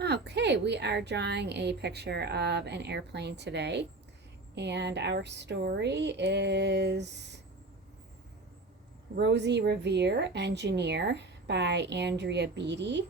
Okay, we are drawing a picture of an airplane today, and our story is Rosie Revere, Engineer by Andrea Beatty,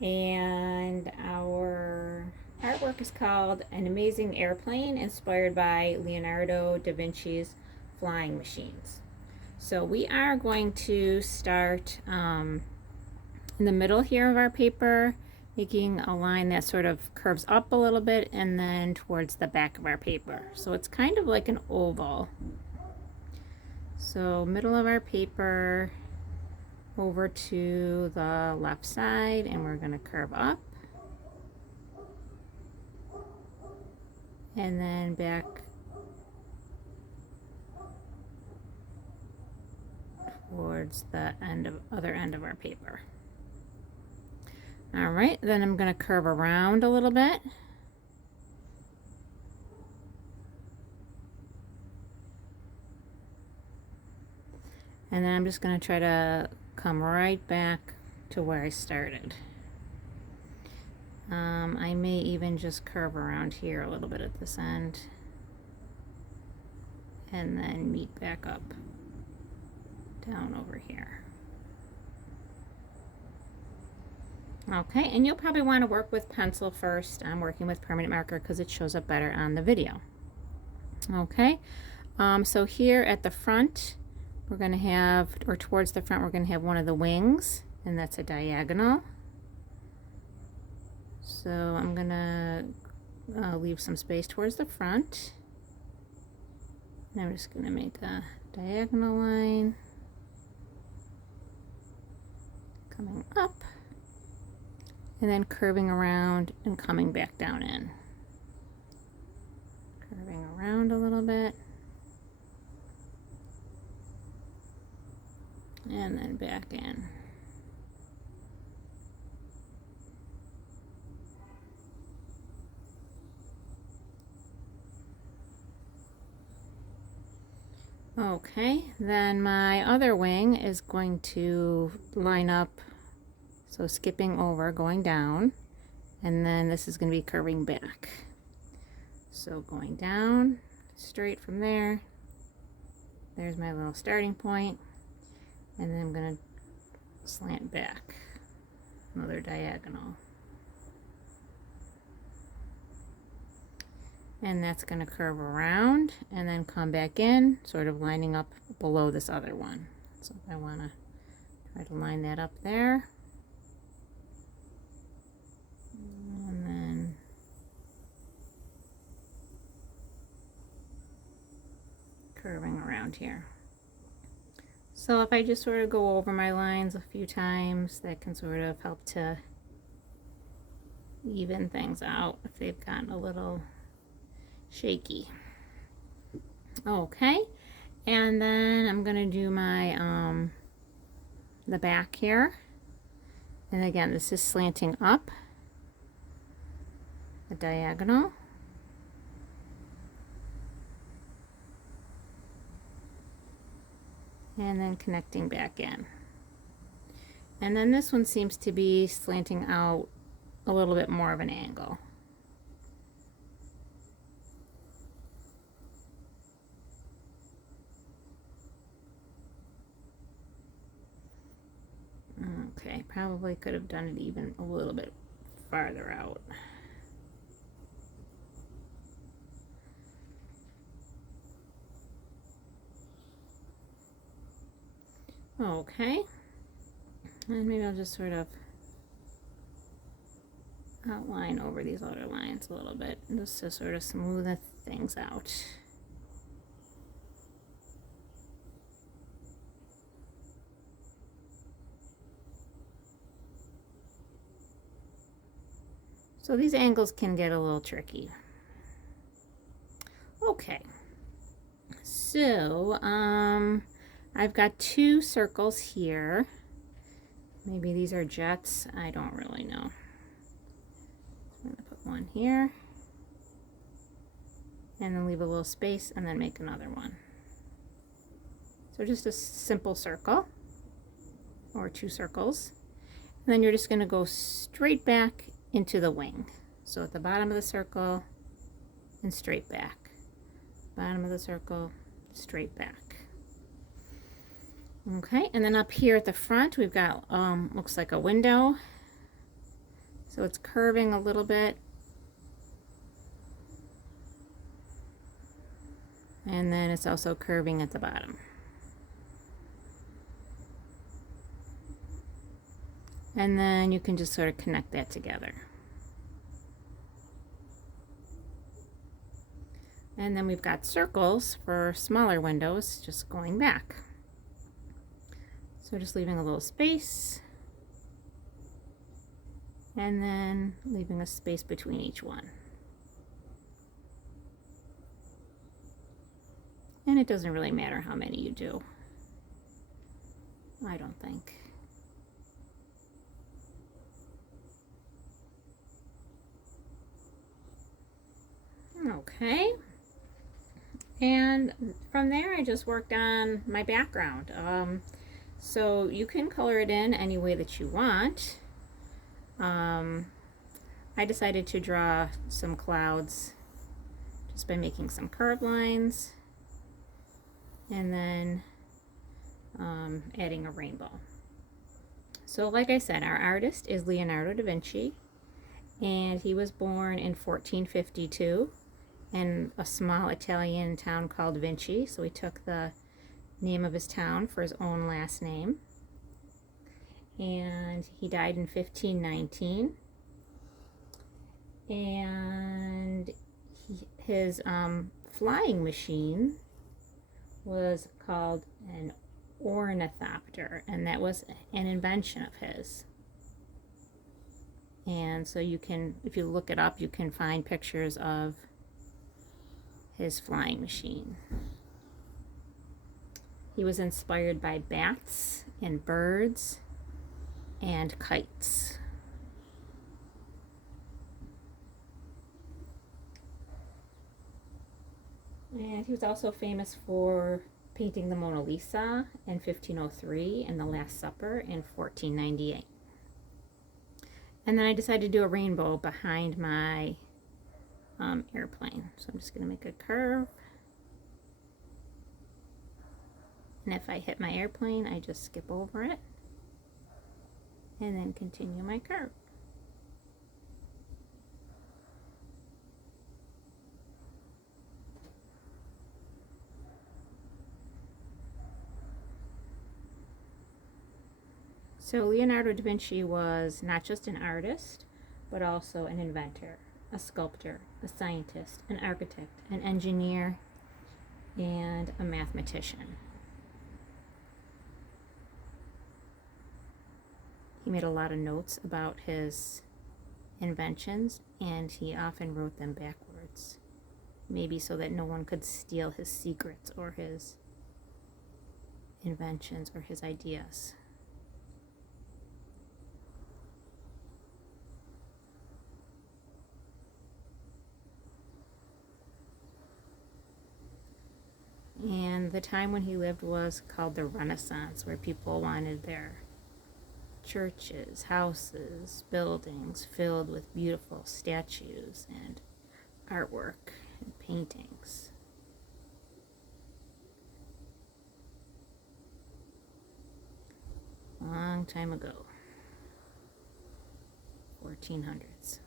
and our artwork is called An Amazing Airplane, inspired by Leonardo da Vinci's Flying Machines. So we are going to start in the middle here of our paper, making a line that sort of curves up a little bit and then towards the back of our paper. So it's kind of like an oval. So middle of our paper over to the left side, and we're going to curve up. And then back towards the other end of our paper. All right, then I'm going to curve around a little bit. And then I'm just going to try to come right back to where I started. I may even just curve around here a little bit at this end and then meet back up down over here. Okay, and you'll probably want to work with pencil first. I'm working with permanent marker because it shows up better on the video. Okay, so here at the front, we're going to have, or towards the front, we're going to have one of the wings, and that's a diagonal. So I'm going to leave some space towards the front. And I'm just going to make a diagonal line coming up and then curving around and coming back down in. Curving around a little bit and then back in. Okay, then my other wing is going to line up, so skipping over, going down, and then this is going to be curving back. So going down, straight from there, there's my little starting point, and then I'm going to slant back, another diagonal. And that's going to curve around and then come back in, sort of lining up below this other one. So I want to try to line that up there. And then curving around here. So if I just sort of go over my lines a few times, that can sort of help to even things out if they've gotten a little shaky. Okay, and then I'm gonna do my the back here, and again this is slanting up a diagonal, and then connecting back in. And then this one seems to be slanting out a little bit more of an angle. Okay, probably could have done it even a little bit farther out. Okay, and maybe I'll just sort of outline over these other lines a little bit just to sort of smooth things out. So these angles can get a little tricky. Okay, so I've got two circles here. Maybe these are jets, I don't really know. I'm gonna put one here and then leave a little space and then make another one. So just a simple circle or two circles. And then you're just gonna go straight back into the wing. So at the bottom of the circle and straight back. Bottom of the circle, straight back. Okay, and then up here at the front we've got looks like a window. So it's curving a little bit. And then it's also curving at the bottom. And then you can just sort of connect that together. And then we've got circles for smaller windows just going back. So just leaving a little space. And then leaving a space between each one. And it doesn't really matter how many you do, I don't think. Okay. And from there I just worked on my background. So you can color it in any way that you want. I decided to draw some clouds just by making some curved lines and then adding a rainbow. So like I said, our artist is Leonardo da Vinci, and he was born in 1452 in a small Italian town called Vinci. So he took the name of his town for his own last name. And he died in 1519. And his flying machine was called an ornithopter, and that was an invention of his. And so you can, if you look it up, you can find pictures of his flying machine. He was inspired by bats and birds and kites. And he was also famous for painting the Mona Lisa in 1503 and the Last Supper in 1498. And then I decided to do a rainbow behind my airplane. So I'm just going to make a curve. And if I hit my airplane, I just skip over it and then continue my curve. So Leonardo da Vinci was not just an artist, but also an inventor, a sculptor, a scientist, an architect, an engineer, and a mathematician. He made a lot of notes about his inventions, and he often wrote them backwards, maybe so that no one could steal his secrets or his inventions or his ideas. And the time when he lived was called the Renaissance, where people wanted their churches, houses, buildings filled with beautiful statues and artwork and paintings. Long time ago. 1400s.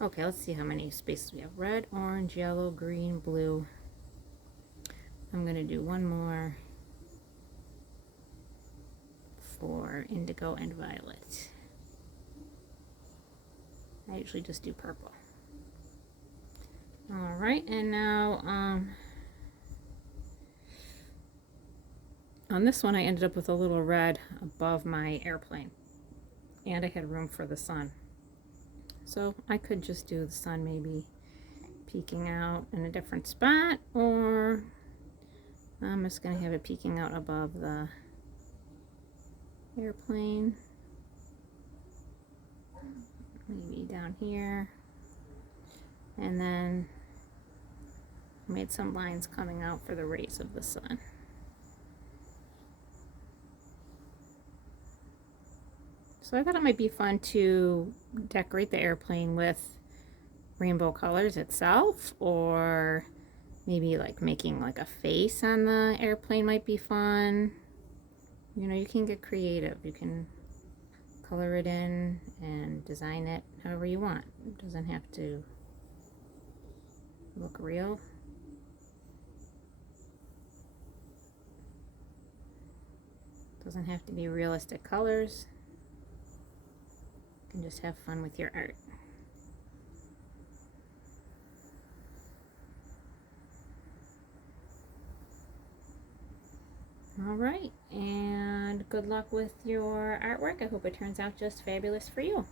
Okay, let's see how many spaces we have. Red, orange, yellow, green, blue. I'm going to do one more for indigo and violet. I usually just do purple. Alright, and now on this one I ended up with a little red above my airplane, and I had room for the sun. So I could just do the sun maybe peeking out in a different spot, or I'm just going to have it peeking out above the airplane. Maybe down here. And then made some lines coming out for the rays of the sun. So I thought it might be fun to decorate the airplane with rainbow colors itself, or maybe like making like a face on the airplane might be fun. You know, you can get creative. You can color it in and design it however you want. It doesn't have to look real. Doesn't have to be realistic colors. You can just have fun with your art. All right, and good luck with your artwork. I hope it turns out just fabulous for you.